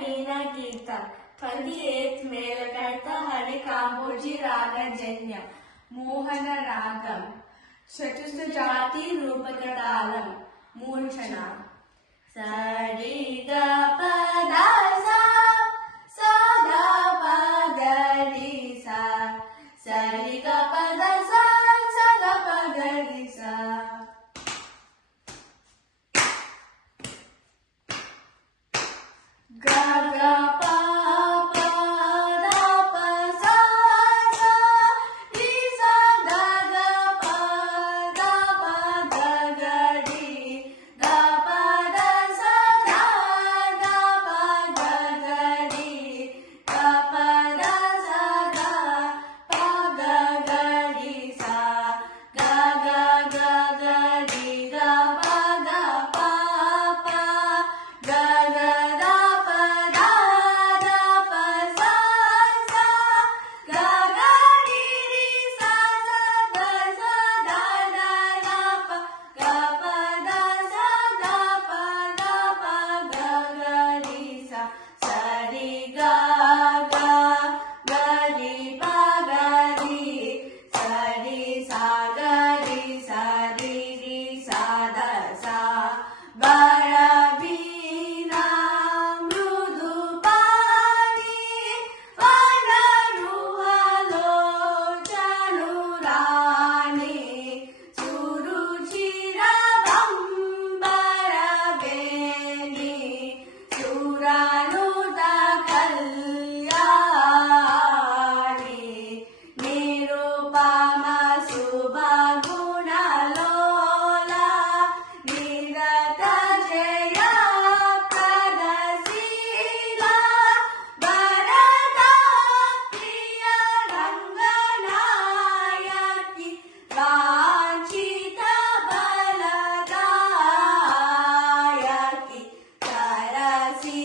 नीना कीर्तन 28th मेलकर्ता हरि कांबोजी रागजन्य मोहन रागम चतुस्थ जाति रूपकतालम मूर्छना सरि ग प द सा सा ग प ग रि सा सरि ग प द सा सा ग प ग रि सा ग ग प प द प सा सा रि सा ग ग प द प ग ग रि ग प द सा ग ग प ग ग रि ग प द सा ग प ग ग रि सा ग ग ग ग रि ग प ग प प ग ग द प ದ ದ ಪ ಸ ಸ ಗ ಗ ರಿ ರಿ ಸ ಸ ಗ ಸ ದ ದ ದ ಪ ಗ ಪ ದ ಸ ದ ಪ ದ ಪ ಗ ಗ ರಿ ಸ ಸ ರಿ ಗ ಗ ಗ ರಿ ಪ ಗ ರಿ ಸ ರಿ ಸ ಗ ರಿ ಸ ರಿ ರಿ ಸ ದ ಸ ಬರವೀಣಾ ಮೃದು ಪಾಣಿ ವನರುಹಲೋಚನು ರಾಣಿ ಸುರುಚಿರ ಬಂಬರ ಬೇಣಿ ಸುರನುತ ಕಲ್ಯಾಣಿ ನಿರುಪಮ ಶುಭ ಗುಣಲೋಲ ನಿರತ ಜಯ ಪ್ರದಶೀಲ ಭರತ ಪ್ರಿಯ ರಂಗನಾಯಕಿ ವಾಂಛಿತ ಬಲದಾಯಕಿ ಸರಸಿ